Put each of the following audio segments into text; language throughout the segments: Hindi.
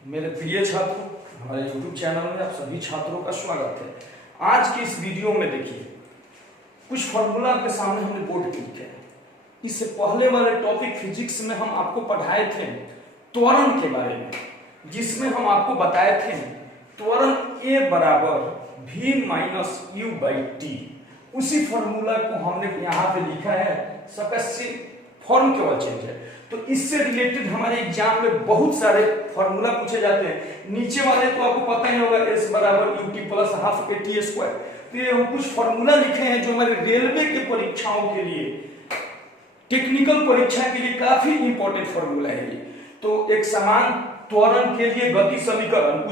मेरे प्रिय छात्रों, हमारे YouTube चैनल में आप सभी छात्रों का स्वागत है। आज की इस वीडियो में देखिए कुछ फॉर्मूला आपके सामने हमने बोर्ड पे लिखे हैं। इससे पहले वाले टॉपिक फिजिक्स में हम आपको पढ़ाए थे त्वरण के बारे में, जिसमें हम आपको बताए थे त्वरण A बराबर v minus u by T. उसी फॉर्मूला को हमने यहाँ पे लिखा है, सबसे फॉर्म केवल चेंज है। तो इससे रिलेटेड हमारे एग्जाम में बहुत सारे फॉर्मूला पूछे जाते हैं। नीचे वाले तो आपको पता ही होगा, s बराबर ut plus half T square. तो ये हम कुछ फॉर्मूला लिखे हैं जो हमारे रेलवे के परीक्षाओं के लिए, टेक्निकल परीक्षा के लिए काफी इंपॉर्टेंट फॉर्मूला है ये। तो एक समान त्वरण के लिए गति समीकरण,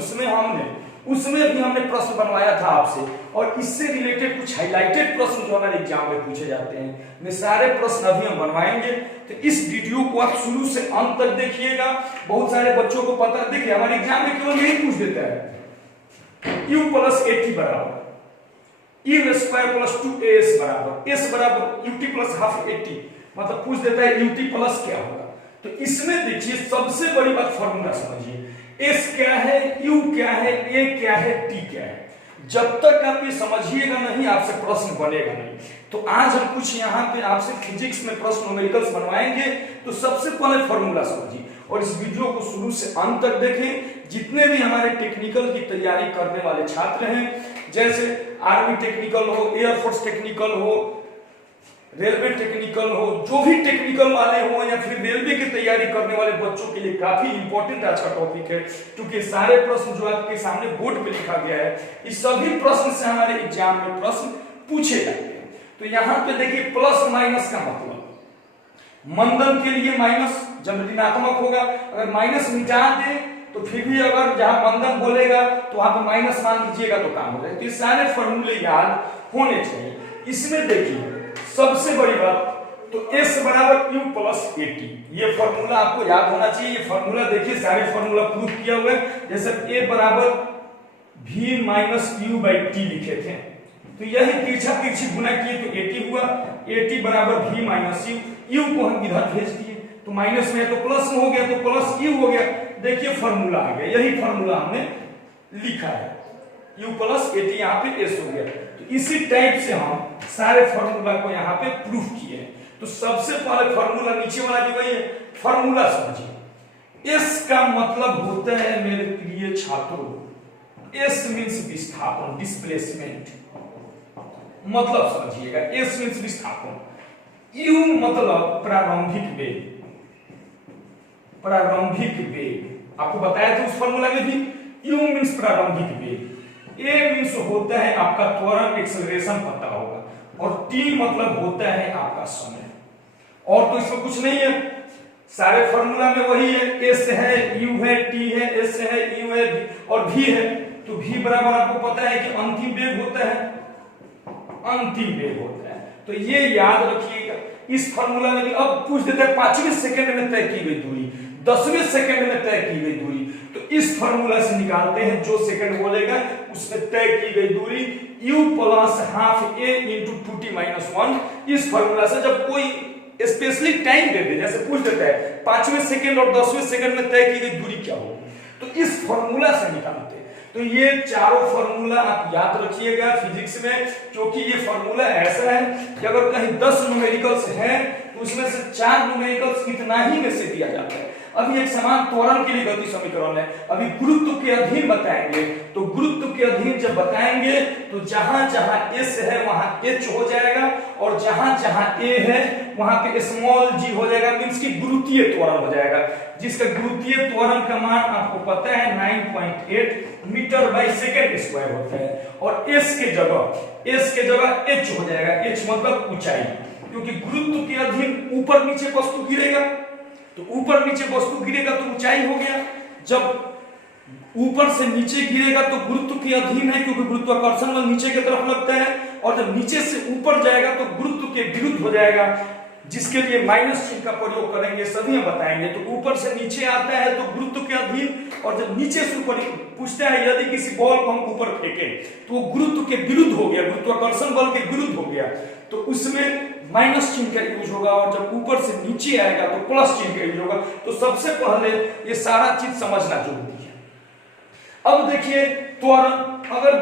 उसमें भी हमने प्रश्न बनवाया था आपसे, और इससे रिलेटेड कुछ हाइलाइटेड प्रश्न जो हमारे एग्जाम में पूछे जाते हैं, वे सारे प्रश्न अभी हम बनवाएंगे। तो इस वीडियो को आप शुरू से अंत तक देखिएगा। बहुत सारे बच्चों को पता, देखिए हमारे एग्जाम में केवल यही पूछ देता है u प्लस ए टी बराबर u स्क्वायर प्लस 2as बराबर s बराबर ut plus half A T, मतलब पूछ देता है ut प्लस क्या होगा। तो इसमें देखिए सबसे बड़ी बात फॉर्मूला समझिए, s क्या है, u क्या है, a क्या है, t क्या है। जब तक आप ये समझिएगा नहीं, आपसे प्रश्न बनेगा नहीं। तो आज हम कुछ यहाँ पे आपसे फिजिक्स में प्रश्न न्यूमेरिकल्स बनवाएंगे। तो सबसे पहले फॉर्मूला समझिए और इस वीडियो को शुरू से अंत तक देखें। जितने भी हमारे टेक्निकल की तैयारी करने वाले छात्र हैं, जैसे आर्मी टेक्निकल हो, एयरफोर्स टेक्निकल हो, रेलवे टेक्निकल हो, जो भी टेक्निकल वाले हो, या फिर रेलवे की तैयारी करने वाले बच्चों के लिए काफी इंपॉर्टेंट आज का टॉपिक है, क्योंकि सारे प्रश्न जो आपके सामने बोर्ड पे लिखा गया है, इस सभी प्रश्न से हमारे एग्जाम में प्रश्न पूछे जाते हैं। तो यहाँ पे देखिए प्लस माइनस का मतलब, मंदन के लिए माइनस जब ऋणात्मक होगा, अगर माइनस मिटा दे तो फिर भी अगर जहां मंदन बोलेगा तो वहां पे माइनस मान लीजिएगा तो काम हो जाएगा। तो ये सारे फॉर्मूले याद होने चाहिए। इसमें देखिए सबसे बड़ी बात, तो s बराबर u प्लस ए टी, ये फॉर्मूला आपको याद होना चाहिए। ये फॉर्मूला देखिए सारे फॉर्मूला प्रूफ किया हुआ है। जैसे a बराबर v minus u by T लिखे थे, तो यही तिरछा तिरछी गुना किए तो at हुआ, at बराबर v माइनस u को हम इधर भेज दिए, तो माइनस में तो प्लस में हो गया, तो प्लस u हो गया। देखिए फॉर्मूला आ गया, यही फॉर्मूला हमने लिखा है, u प्लस at यहाँ पे s हो गया। तो इसी टाइप से हम सारे फॉर्मूला को यहाँ पे प्रूफ किए हैं। तो सबसे पहले फॉर्मूला नीचे वाला भी वही है, फॉर्मूला समझिए। s का मतलब होता है मेरे प्रिय छात्रों, s मींस विस्थापन, डिस्प्लेसमेंट, मतलब समझिएगा। s मींस विस्थापन, u मतलब प्रारंभिक वेग, प्रारंभिक वेग आपको बताया था उस फॉर्मूला में भी। u मींस प्रारंभिक वेग, a मींस होता है आपका त्वरण, एक्सेलरेशन पता होगा, और t मतलब होता है आपका समय। और तो इसमें कुछ नहीं है, सारे फॉर्मूला में वही है, s है, u है, t है, s है, u है और v है। तो v बराबर आपको पता है कि अंतिम वेग होता है, अंतिम वेग होता है। तो ये याद रखिएगा। इस फॉर्मूला में भी अब पूछ देता है 5वें सेकंड में तय की गई दूरी, 10वें सेकंड में तय की गई दूरी। तो इस फॉर्मूला से निकालते हैं, जो सेकंड बोलेगा उसमें तय की गई दूरी u plus half a into 2t minus 1। इस फॉर्मूला से जब कोई स्पेशली टाइम दे दे, जैसे पूछ देता है 5वें सेकंड और 10वें सेकंड में तय की गई दूरी क्या होगी, तो इस फॉर्मूला से निकालते हैं। तो ये चारों फॉर्मूला आप याद रखिएगा फिजिक्स में, क्योंकि ये फॉर्मूला ऐसा है कि अगर कहीं 10 न्यूमेरिकल्स है तो उसमें से 4 न्यूमेरिकल्स इतना ही में से दिया जाता है। अभी एक समान त्वरण के लिए गति समीकरण है, अभी गुरुत्व के अधीन बताएंगे। तो गुरुत्व के अधीन जब बताएंगे तो जहां जहां s है वहां h हो जाएगा, और जहां जहां a है वहां पे स्मॉल g हो जाएगा, मींस की गुरुत्वीय त्वरण हो जाएगा, जिसका गुरुत्वीय त्वरण का मान आपको पता है 9.8 मीटर बाई सेकेंड स्क्वायर होता है। और s के जगह h हो जाएगा, h मतलब ऊंचाई, क्योंकि गुरुत्व के अधीन ऊपर नीचे वस्तु गिरेगा, तो ऊपर नीचे वस्तु गिरेगा तो ऊंचाई हो गया। जब ऊपर से नीचे गिरेगा तो गुरुत्व के अधीन है, क्योंकि गुरुत्वाकर्षण बल नीचे की तरफ लगता है, और जब नीचे से ऊपर जाएगा तो गुरुत्व के विरुद्ध हो जाएगा, जिसके लिए माइनस चिन्ह का प्रयोग करेंगे, सभी हम बताएंगे। तो ऊपर से नीचे आता है तो गुरुत्व के अधीन, और जब नीचे से ऊपर पूछता है यदि किसी बॉल को हम ऊपर फेंकें तो वो गुरुत्व के विरुद्ध हो गया, गुरुत्वाकर्षण बल के विरुद्ध हो गया, तो उसमें माइनस चिन्ह का यूज होगा, और जब ऊपर से नीचे आएगा तो प्लस चिन्ह का यूज होगा। तो सबसे पहले ये सारा चीज समझना जरूरी है। अब देखिए त्वरण, अगर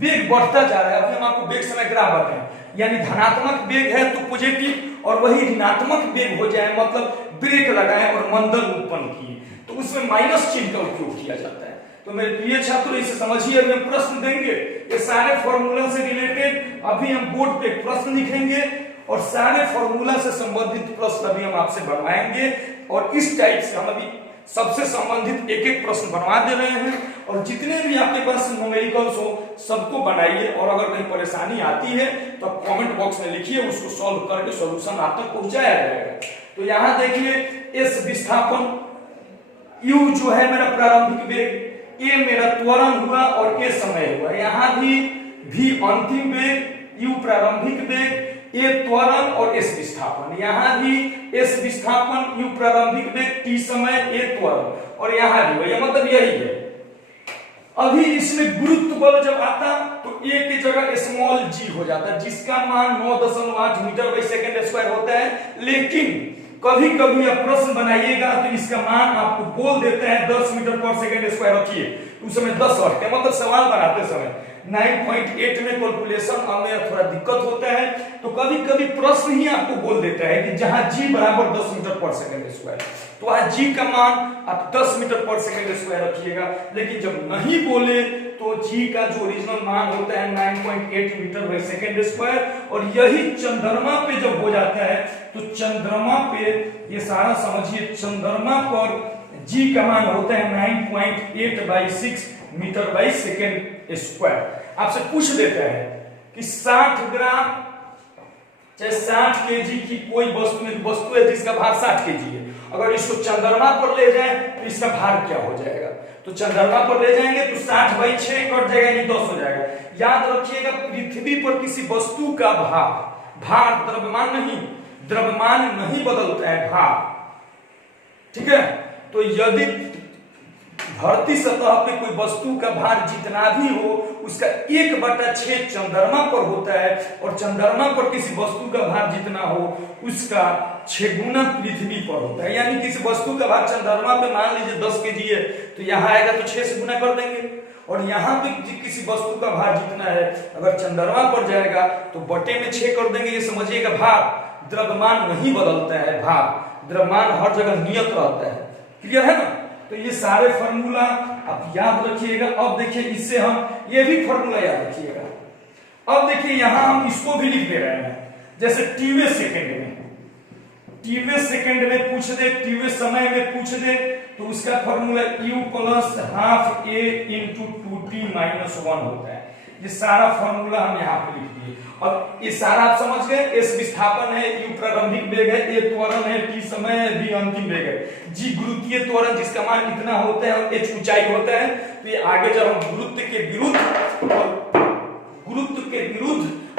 वेग बढ़ता जा रहा है, अभी हम आपको वेग समय ग्राफ बताएं, यानी धनात्मक वेग है तो पॉजिटिव, और वही ऋणात्मक वेग हो जाए मतलब ब्रेक लगाए और मंदन उत्पन्न किए तो उसमें माइनस चिन्ह का उपयोग किया जाता है। तो मेरे प्रिय छात्रों इसे समझिए, अभी हम प्रश्न देंगे, ये सारे फॉर्मूला से रिलेटेड अभी हम बोर्ड पे प्रश्न लिखेंगे और सारे फॉर्मूला से संबंधित प्रश्न अभी हम आपसे बनवाएंगे, और इस टाइप से हम अभी सबसे संबंधित एक एक प्रश्न बनवा दे रहे हैं, और जितने भी आपके पास न्यूमेरिकल्स हो सबको बनाइए, और अगर कहीं परेशानी आती है तो आप कमेंट बॉक्स में लिखिए, उसको सॉल्व करके सॉल्यूशन आप तक पहुंचाया जाएगा। तो यहाँ देखिए एस विस्थापन, यू जो है मेरा प्रारंभिक वेग, ए मेरा त्वरण हुआ और ए समय हुआ, यहाँ भी अंतिम वेग, यू प्रारंभिक वेग, ए त्वरण और एस विस्थापन, यहाँ भी एस विस्थापन, यू प्रारंभिक वेग, टी समय, ए त्वरण, और यहाँ भी वही, मतलब यही है। अभी इसमें गुरुत्व बल जब आता तो ए की जगह स्मॉल जी हो जाता है, जिसका मान 9.8 मीटर बाई सेकेंड स्क्वायर होता है, लेकिन कभी कभी आप प्रश्न बनाइएगा तो इसका मान आपको बोल देते हैं 10 मीटर पर सेकेंड स्क्वायर रखिए, उस समय 10 रखते हैं, मतलब सवाल बनाते समय 9.8 में कैलकुलेशन में थोड़ा दिक्कत होता है, तो कभी कभी प्रश्न ही आपको बोल देता है कि जहां जी बराबर 10 मीटर पर सेकेंड स्क्वायर, तो वहां जी का मान आप 10 मीटर पर सेकेंड स्क्वायर रखिएगा, लेकिन जब नहीं बोले तो जी का जो ओरिजिनल मान होता है 9.8 मीटर बाई सेकेंड स्क्वायर, और यही चंद्रमा पे जब हो जाता है तो चंद्रमा पे ये सारा समझिए, चंद्रमा पर जी का मान होता है 9.8 by 6 metre by second square. आपसे पूछ देता है कि 60 ग्राम चाहे 60 केजी की कोई वस्तु है जिसका भार 60 केजी है, अगर इसको चंद्रमा पर ले जाए तो इसका भार क्या हो जाएगा, तो चंद्रमा पर ले जाएंगे तो 60 बाई 6 कट जाएगा, यानी 10 हो जाएगा। याद रखिएगा पृथ्वी पर किसी वस्तु का भार द्रव्यमान नहीं बदलता है, भार, ठीक है। तो यदि धरती सतह पे कोई वस्तु का भार जितना भी हो उसका 1/6 चंद्रमा पर होता है, और चंद्रमा पर किसी वस्तु का भार जितना हो उसका 6 गुना पृथ्वी पर होता है, यानी किसी वस्तु का भार चंद्रमा पे मान लीजिए 10 केजी है तो यहाँ आएगा तो 6 से गुना कर देंगे, और यहाँ पे किसी वस्तु का भार जितना है अगर चंद्रमा पर जाएगा तो बटे में 6 कर देंगे। ये समझिएगा भार द्रव्यमान नहीं बदलता है, भार द्रव्यमान हर जगह नियत रहता है, क्लियर है ना। तो ये सारे फॉर्मूला आप याद रखिएगा। अब देखिए इससे हम ये भी फॉर्मूला याद रखिएगा। अब देखिए यहां हम इसको भी लिख दे रहे हैं, जैसे टीवे सेकंड में पूछ दे, टीवे समय में पूछ दे तो उसका formula u plus half a into 2t minus 1 होता है। ये सारा फॉर्मूला हम यहाँ पे लिख दिए। अब ये सारा आप समझ गए, एस विस्थापन है, यू प्रारंभिक वेग है, ए त्वरण है, टी समय है, बी अंतिम वेग है, जी गुरुत्वीय त्वरण जिसका मान इतना होता है और एच ऊंचाई होता है। तो ये आगे जब हम गुरुत्व के विरुद्ध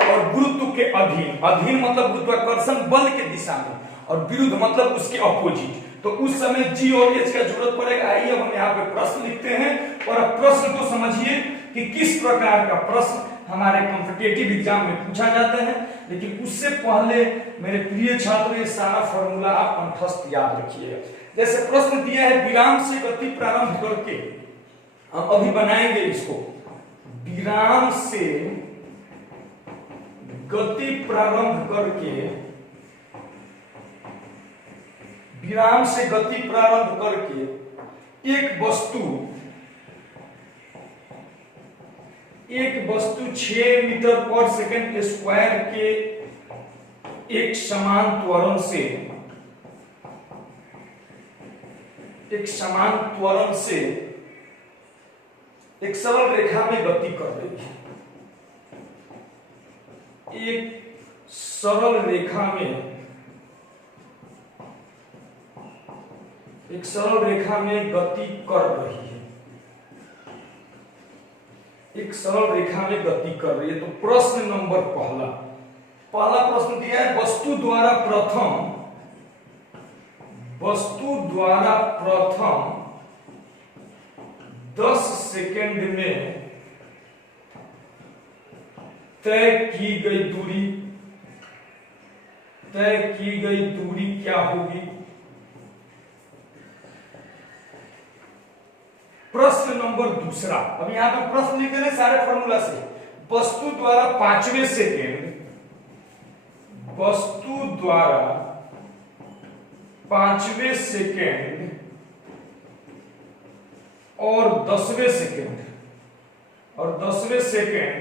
और गुरुत्व के अधीन मतलब गुरुत्वाकर्षण बल के दिशा में, और विरुद्ध मतलब उसके अपोजिट, तो उस समय जी और एच का जरूरत पड़ेगा। आइए हम यहाँ पे प्रश्न लिखते हैं, और अब प्रश्न को समझिए कि किस प्रकार का प्रश्न हमारे कॉम्पिटिटिव एग्जाम में पूछा जाता है। लेकिन उससे पहले मेरे प्रिय छात्रों ये सारा फॉर्मूला आप कंठस्थ याद रखिएगा। जैसे प्रश्न दिया है विराम से गति प्रारंभ करके, हम अभी बनाएंगे इसको, विराम से गति प्रारंभ करके, विराम से गति प्रारंभ करके एक वस्तु 6 मीटर पर सेकंड स्क्वायर के एक समान त्वरण से एक सरल रेखा में गति कर रही है। एक सरल रेखा में गति कर रही है, एक सरल रेखा में गति कर रही है। तो प्रश्न नंबर पहला प्रश्न दिया है, वस्तु द्वारा प्रथम 10 सेकंड में तय की गई दूरी क्या होगी? प्रश्न नंबर दूसरा, अब यहां पे प्रश्न लिख देने सारे फॉर्मूला से। वस्तु द्वारा 5वें सेकेंड, वस्तु द्वारा 5वें सेकेंड और 10वें सेकेंड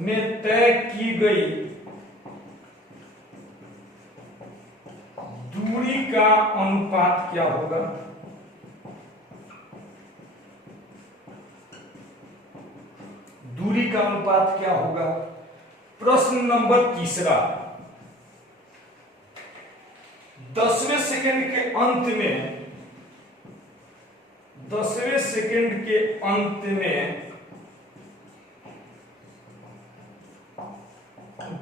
में तय की गई दूरी का अनुपात क्या होगा? दूरी का अनुपात क्या होगा? प्रश्न नंबर तीसरा, 10वें सेकेंड के अंत में, 10वें सेकेंड के अंत में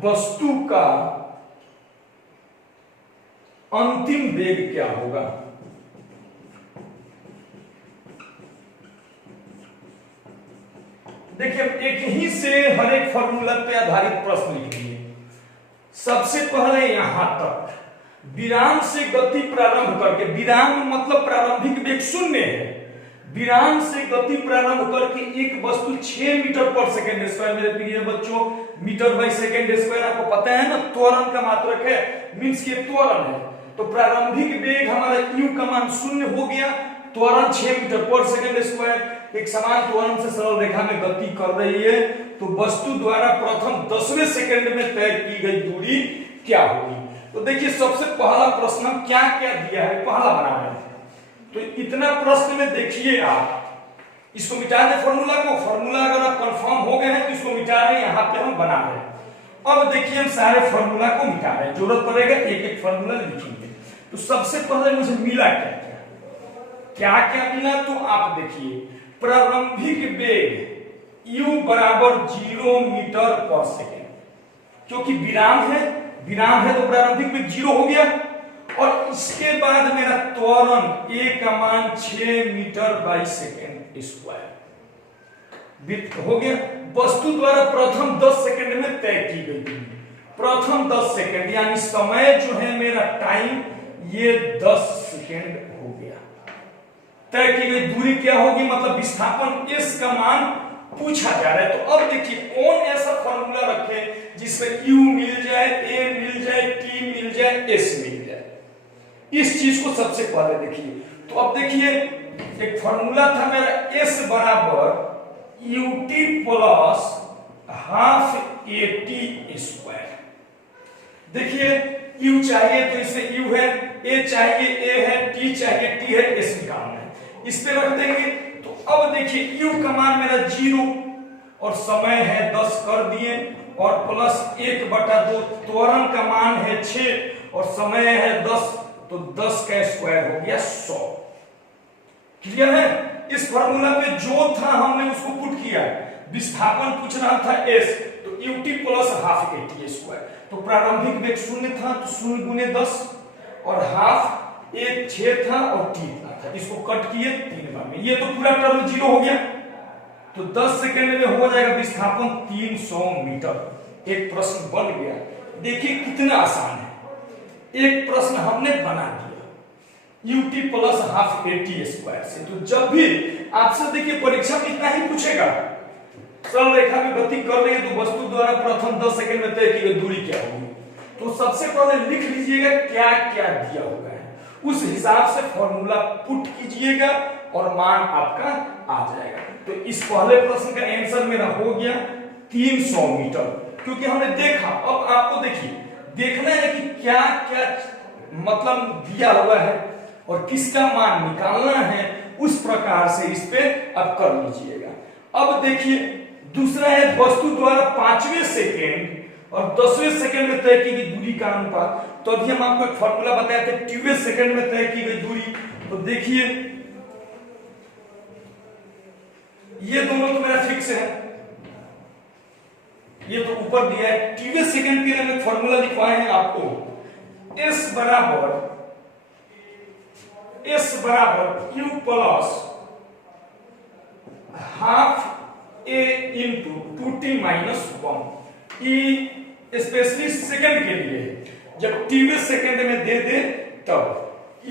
वस्तु का अंतिम वेग क्या होगा? देखिए एक ही से हर एक फॉर्मूला पे आधारित प्रश्न लिख दिए। सबसे पहले यहां तक विराम से गति प्रारंभ करके, विराम मतलब प्रारंभिक वेग 0 है, विराम से गति प्रारंभ करके एक वस्तु 6 मीटर पर सेकेंड स्क्वायर, मेरे प्रिय बच्चों मीटर बाई सेकेंड स्क्वायर आपको पता है ना, त्वरण का मात्रक है, मींस के त्वरण है। तो प्रारंभिक वेग हमारा u का मान 0 हो गया, त्वरण 6 मीटर पर सेकेंड स्क्वायर, एक समान त्वरण से सरल रेखा में गति कर रही है। तो वस्तु द्वारा प्रथम 10वें सेकेंड में तय की गई दूरी क्या होगी? तो देखिए सबसे पहला प्रश्न हम क्या क्या दिया है, पहला बना रहे हैं। तो इतना प्रश्न में देखिए आप, इसको मिटा दें फॉर्मूला को, फॉर्मूला अगर आप कंफर्म हो गए हैं तो इसको मिटा रहे हैं, यहां पे हम बना रहे हैं। अब देखिए हम सारे फॉर्मूला को मिटा रहे हैं, जरूरत पड़ेगा एक एक फॉर्मूला लिखेंगे। तो सबसे पहले मुझे मिला क्या क्या मिला, तो आप देखिए प्रारंभिक वेग u बराबर 0 मीटर पर सेकेंड, क्योंकि विराम है तो प्रारंभिक वेग 0 हो गया। और इसके बाद मेरा त्वरण a का मान 6 मीटर बाई सेकेंड स्क्वायर हो गया। वस्तु द्वारा प्रथम 10 सेकेंड में तय की गई दूरी, प्रथम 10 सेकेंड यानी समय जो है मेरा टाइम, ये 10 सेकेंड हो गया। तय की गई दूरी क्या होगी, मतलब विस्थापन s का मान पूछा जा रहा है। तो अब देखिए कौन ऐसा फॉर्मूला रखे जिसमें u मिल जाए, a मिल जाए, t मिल जाए, s मिल जाए। इस चीज को सबसे पहले देखिए। तो अब देखिए एक फॉर्मूला था मेरा s बराबर ut plus half at square. देखिए u चाहिए तो इससे u है, a चाहिए a है, t चाहिए t है, s निकालना है, इस पे रख देंगे। तो अब देखिए u का मान मेरा 0 और समय है 10 कर दिए, और प्लस 1/2 त्वरण का मान है 6 और समय है 10, तो 10 का स्क्वायर हो गया 100। क्लियर है? इस फॉर्मूला पे जो था हमने उसको पुट किया, विस्थापन पूछ रहा था s, तो ut plus half at square. तो प्रारंभिक वेग 0 था तो 0 गुने 10 और हाफ 6 था और t था, इसको कट किए 3 बार में, ये तो पूरा टर्म 0 हो गया। तो 10 सेकेंड में हो जाएगा विस्थापन 300 मीटर। एक प्रश्न बन गया। देखिए कितना आसान है, एक प्रश्न हमने बना दिया ut plus half at square से। तो जब भी आपसे देखिए परीक्षा में इतना ही पूछेगा, सरल रेखा में गति कर रही है तो वस्तु द्वारा प्रथम 10 सेकेंड में तय की गई दूरी क्या होगी। तो सबसे पहले लिख लीजिएगा क्या क्या दिया होगा, उस हिसाब से फॉर्मूला पुट कीजिएगा और मान आपका आ जाएगा। तो इस पहले प्रश्न का आंसर मेरा हो गया 300 मीटर, क्योंकि हमने देखा। अब आपको देखिए देखना है कि क्या क्या मतलब दिया हुआ है और किसका मान निकालना है, उस प्रकार से इस पे अब कर लीजिएगा। अब देखिए दूसरा है वस्तु द्वारा 5वें सेकेंड और 10वें सेकेंड में तय की गई दूरी का अनुपात। तो अभी हम आपको एक फॉर्मूला बताए थे 2वें सेकेंड में तय की गई दूरी। तो देखिए ये दोनों तो मेरा फिक्स है, ये तो ऊपर दिया है। 2वें सेकेंड के लिए मैं फॉर्मूला लिखवाए हैं आपको, s बराबर u plus half a into 2t minus 1। E specially second के लिए, जब 2वें सेकेंड में दे दे तब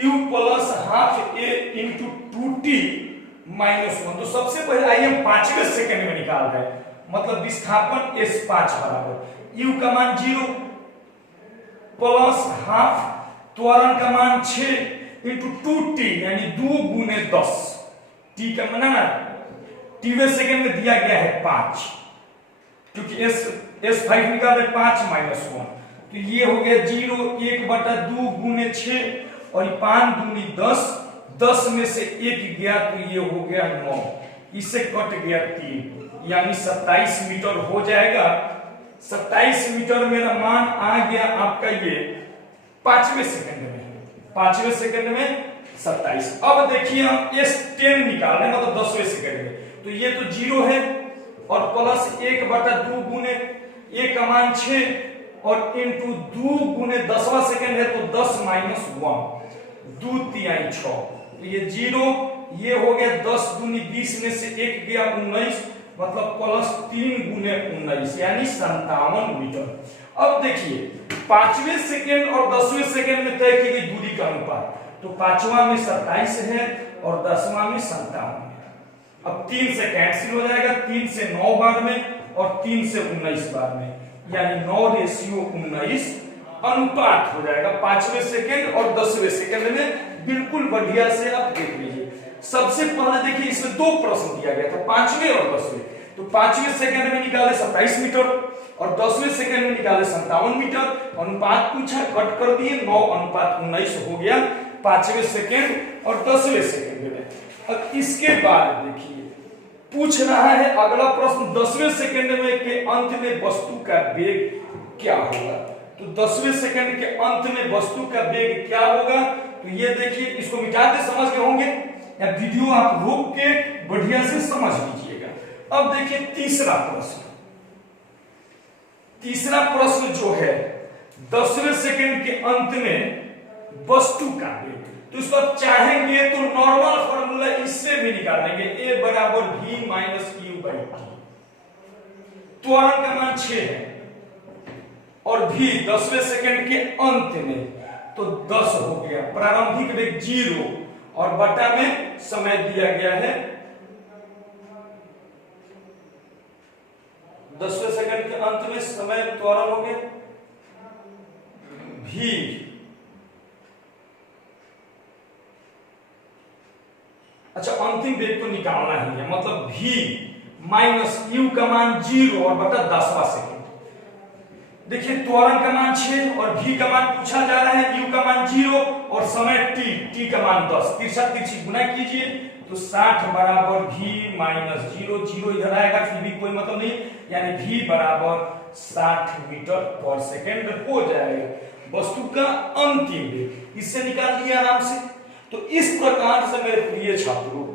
u plus half a into 2t minus 1। तो सबसे पहले आइए हम 5वें सेकंड में निकाल रहे हैं, मतलब विस्थापन s5 बराबर u का मान 0 प्लस हाफ त्वरण का मान 6 इंटू 2t यानी 2 गुने 10। t का मान ना टीवे सेकंड में दिया गया है 5, क्योंकि s5 निकाल रहे 5 माइनस 1, तो ये हो गया 0 1/2 गुने 6 और 5 दूनी 10, 10 में से 1 गया तो ये हो गया 9, इससे कट गया 3 यानी 27 मीटर हो जाएगा। 27 मीटर मेरा मान आ गया आपका ये 5वें सेकंड में, 5वें सेकंड में 27। अब देखिए हम S10 निकाल रहे हैं, मतलब 10वें सेकंड में, तो ये तो 0 है और प्लस 1/2 गुने 1 का मान 6 और इंटू 2 गुने 10वां सेकंड है तो 10 माइनस 1 2 तिहाई 6, तो ये 0, ये हो गया 10 दूनी 20 में से 1 गया 19, मतलब प्लस 3 गुने 19 यानी 57 मीटर। अब देखिए 5वें सेकंड और 10वें सेकंड में तय की गई दूरी का अनुपात, तो 5वां में 27 है और 10वां में 57 है। अब 3 से कैंसिल हो जाएगा, 3 से 9 बार में और 3 से 19 बार में, यानी 9:19 अनुपात हो जाएगा 5वें सेकंड और 10वें सेकंड में। बिल्कुल बढ़िया से आप देख लीजिए। सबसे पहले देखिए इसमें 2 प्रश्न दिया गया था, 5वें और 10वें, तो 5वें सेकंड में निकाले 27 मीटर और 10वें सेकंड में निकाले 57 मीटर। अनुपात पूछा, कट कर दिए, 9:19 हो गया 5वें सेकंड और 10वें सेकंड में। अब इसके बाद देखिए पूछ रहा है अगला प्रश्न, 10वें सेकंड में के अंत में वस्तु का वेग क्या होगा। तो 10वें सेकंड के अंत में वस्तु का वेग क्या होगा, तो ये देखिए, इसको मिटाते समझ गए होंगे या वीडियो आप रोक के बढ़िया से समझ लीजिएगा। अब देखिए तीसरा प्रश्न जो है 10वें सेकंड के अंत में वस्तु का वेग, तो इसको आप चाहेंगे तो नॉर्मल फॉर्मूला इससे भी निकाल लेंगे, a बराबर v minus u by t। त्वरण का मान 6 है और v 10वें सेकंड के अंत में, तो 10 हो गया, प्रारंभिक वेग 0 और बटा में समय दिया गया है 10वें सेकंड के अंत में समय त्वरण हो गया v, अच्छा अंतिम वेग तो निकालना ही है, मतलब v माइनस u का मान 0 और बटा 10वां सेकंड। देखिए त्वरण का मान 6 और v का मान पूछा जा रहा है, u का मान 0 और समय t का मान 10, तिरछा तिरछी गुना कीजिए तो 60 बराबर v माइनस 0, 0 इधर आएगा फिर भी कोई मतलब नहीं, यानी v बराबर 60 मीटर पर सेकंड हो जाएगा वस्तु का अंतिम वेग। इससे निकाल लिया आराम से। तो इस प्रकार से मेरे प्रिय छात्रों,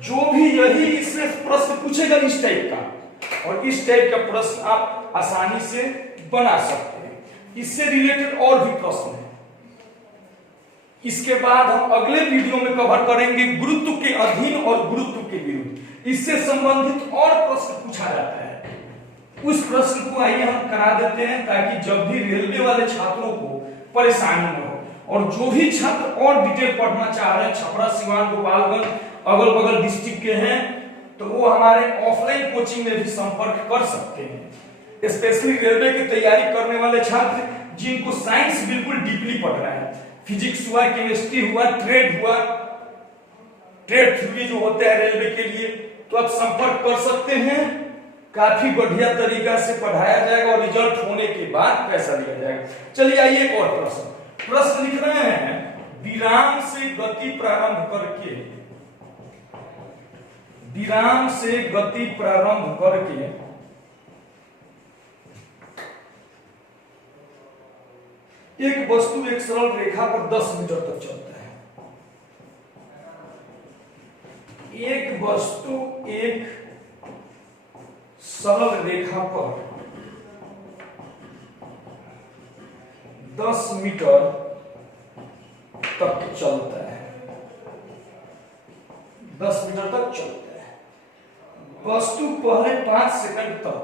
जो भी यही इससे प्रश्न पूछेगा इस टाइप का, और इस टाइप का प्रश्न आप आसानी से बना सकते हैं। इससे रिलेटेड और भी प्रश्न है, इसके बाद हम अगले वीडियो में कवर करेंगे गुरुत्व के अधीन और गुरुत्व के विरुद्ध, इससे संबंधित और प्रश्न पूछा जाता है। उस प्रश्न को आइए हम करा देते हैं ताकि जब भी रेलवे वाले छात्रों को परेशानी न हो, और जो भी छात्र और डिटेल पढ़ना चाह रहे हैं, छपरा, सिवान, गोपालगंज, अगल बगल डिस्ट्रिक्ट के हैं, तो वो हमारे ऑफलाइन कोचिंग में भी संपर्क कर सकते हैं। स्पेशली रेलवे की तैयारी करने वाले छात्र जिनको साइंस बिल्कुल डीपली पढ़ रहे हैं, फिजिक्स हुआ, केमिस्ट्री हुआ, ट्रेड हुआ, ट्रेड थ्योरी जो होते हैं रेलवे के लिए, तो आप संपर्क कर सकते हैं। काफी बढ़िया तरीका से पढ़ाया जाएगा और रिजल्ट होने के बाद पैसा दिया जाएगा। चलिए आइए एक और प्रश्न लिख रहे हैं, विराम से गति प्रारंभ करके, विराम से गति प्रारंभ करके एक वस्तु एक सरल रेखा पर 10 मीटर तक चलता है। एक वस्तु एक सरल रेखा पर 10 मीटर तक चलता है, 10 मीटर तक चलता है। वस्तु पहले 5 सेकंड तक,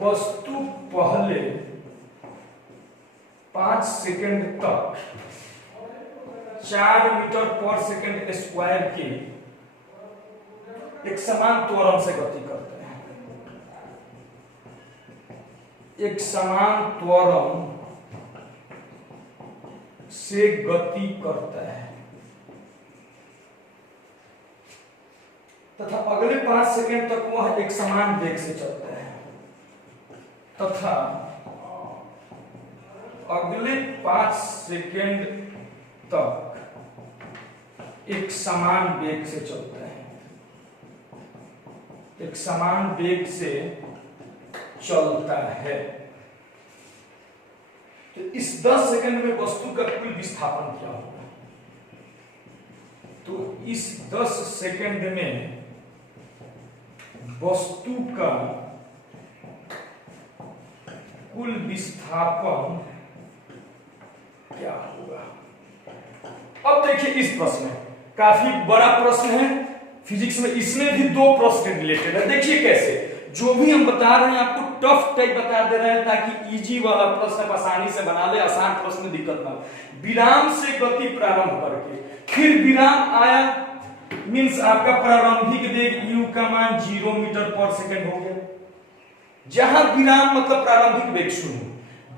वस्तु पहले 5 सेकंड तक 4 मीटर पर सेकंड स्क्वायर के एक समान त्वरण से गति करते हैं। एक समान त्वरण से गति करता है तथा अगले 5 सेकंड तक वह एक समान वेग से चलता है तथा अगले 5 सेकंड तक एक समान वेग से चलता है, एक समान वेग से चलता है। तो इस 10 सेकंड में वस्तु का कुल विस्थापन क्या होगा? तो इस 10 सेकंड में वस्तु का कुल विस्थापन क्या होगा? अब देखिए इस प्रश्न में, काफी बड़ा प्रश्न है फिजिक्स में, इसमें भी 2 प्रश्न रिलेटेड है। देखिए कैसे, जो भी हम बता रहे हैं आपको टफ टाइप बता दे रहे हैं ताकि इजी वाला प्रश्न आसानी से बना ले, आसान प्रश्न में दिक्कत ना हो। विराम से गति प्रारंभ करके फिर विराम आया, मींस आपका प्रारंभिक वेग u का मान 0 मीटर पर सेकंड हो गया। जहां विराम मतलब प्रारंभिक वेग 0,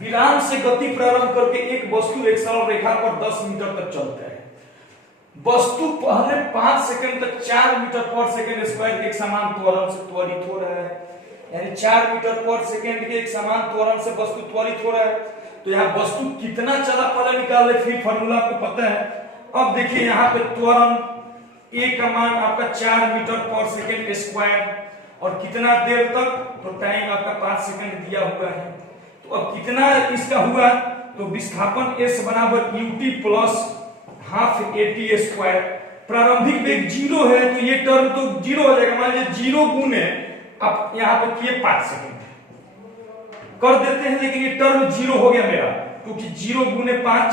विराम से गति प्रारंभ करके एक वस्तु एक सरल रेखा पर 10 मीटर तक चलता है। वस्तु पहले 5 सेकंड तक 4 मीटर पर सेकंड स्क्वायर के एक समान त्वरण से त्वरित हो रहा है, यानी 4 मीटर पर सेकंड के एक समान त्वरण से वस्तु त्वरित हो रहा है। तो यहाँ वस्तु कितना चला पहले निकाल ले, फिर फॉर्मूला आपको पता है। अब देखिए यहाँ पे त्वरण a का मान आपका 4 मीटर पर सेकंड स्क्वायर और कितना देर तक, तो टाइम आपका 5 सेकंड दिया हुआ है। तो अब कितना इसका हुआ, तो विस्थापन s बराबर ut plus half at square. प्रारंभिक वेग 0 है तो ये टर्म तो 0 हो जाएगा, मान लीजिए 0 गुने अब यहाँ पे किए 5 सेकंड कर देते हैं, लेकिन ये टर्म 0 हो गया मेरा, क्योंकि 0 गुने 5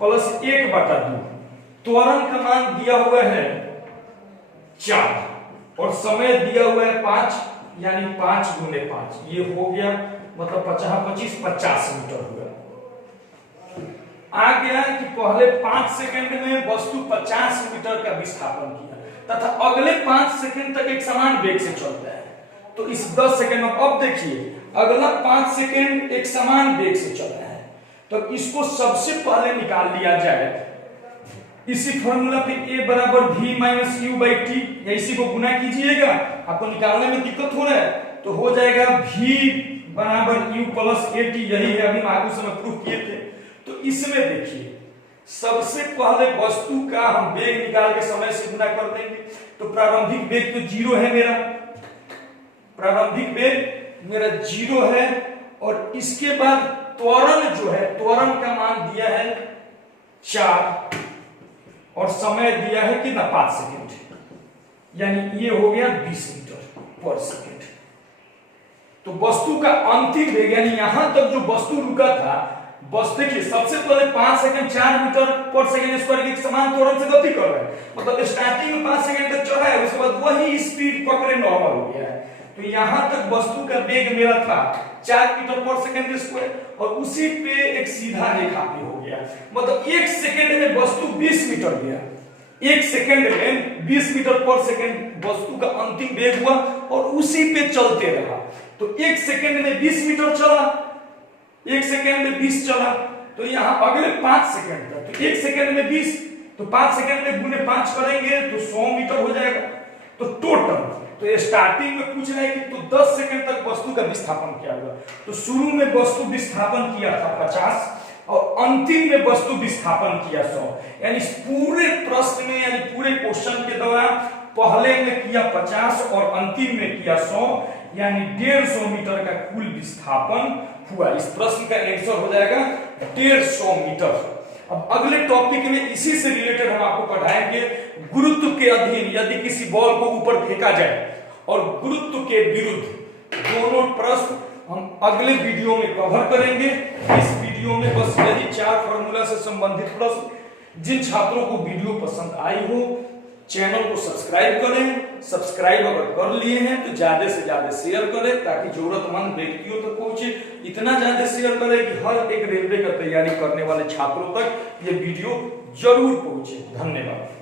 प्लस 1/2। त्वरण का मान दिया हुआ है 4 और समय दिया हुआ है 5, यानी 5 गुने 5, ये हो गया मतलब 50 मीटर हुआ। आ गया कि पहले 5 सेकंड में वस्तु 50 मीटर का विस्थापन किया तथा अगले 5 सेकंड तक एक समान वेग से चलता है। तो इस 10 सेकंड में अब देखिए अगला 5 सेकंड एक समान वेग से चल रहा है, तो इसको सबसे पहले निकाल लिया जाए इसी फॉर्मूला पे a बराबर v minus u by T, या इसी को गुना कीजिएगा, आपको निकालने में दिक्कत हो रहा है तो हो जाएगा v बराबर u प्लस a टी, यही है अभी आगे समय प्रूफ किए थे। तो इसमें देखिए सबसे पहले वस्तु का हम वेग निकाल के समय से गुना कर देंगे। तो प्रारंभिक वेग तो 0 है मेरा, प्रारंभिक वेग मेरा 0 है और इसके बाद त्वरण जो है, त्वरण का मान दिया है 4 और समय दिया है कितना 5 सेकंड, यानी ये हो गया 20 मीटर पर सेकंड। तो वस्तु का अंतिम वेग यानी यहां तक जो वस्तु रुका था, बस देखिए सबसे पहले 5 सेकंड 4 मीटर पर सेकंड स्क्वायर के समान त्वरण से गति कर रहा है, मतलब स्टार्टिंग में 5 सेकंड तक चला है, उसके बाद वही स्पीड पकड़े नॉर्मल हो गया है। तो यहां तक वस्तु का वेग मेरा था 4 मीटर पर सेकंड स्क्वायर और उसी पे एक सीधा रेखा पे हो गया, मतलब 1 सेकंड में वस्तु 20 मीटर गया, 1 सेकंड में 20 मीटर पर सेकंड वस्तु का अंतिम वेग हुआ और उसी पे चलते रहा। तो 1 सेकंड में 20 मीटर चला, 1 सेकंड में 20 चला, तो यहाँ अगले 5 सेकंड तक, तो 1 सेकंड में 20, तो 5 सेकंड में गुने 5 करेंगे तो 100 मीटर हो जाएगा। तो टोटल, तो ये स्टार्टिंग में पूछ रहे हैं कि तो 10 सेकंड तक वस्तु का विस्थापन क्या हुआ, तो शुरू में वस्तु विस्थापन किया था 50 और अंतिम में वस्तु विस्थापन किया 100, यानी पूरे प्रश्न में यानी पूरे क्वेश्चन के दौरान पहले में किया 50 और अंतिम में किया 100, यानी 150 मीटर का कुल विस्थापन हुआ। इस प्रश्न का आंसर हो जाएगा 150 मीटर। अब अगले टॉपिक में इसी से रिलेटेड हम आपको पढ़ाएंगे गुरुत्व के अधीन यदि किसी बॉल को ऊपर फेंका जाए और गुरुत्व के विरुद्ध, दोनों प्रश्न हम अगले वीडियो में कवर करेंगे। इस वीडियो में बस यही 4 फार्मूला से संबंधित प्रश्न। जिन छात्रों को वीडियो पसंद आई हो चैनल को सब्सक्राइब करें, सब्सक्राइब अगर कर लिए हैं तो ज्यादा से ज्यादा शेयर करें ताकि जरूरतमंद व्यक्तियों तक पहुंचे। इतना ज्यादा शेयर करें कि हर एक रेलवे का तैयारी करने वाले छात्रों तक ये वीडियो जरूर पहुंचे। धन्यवाद।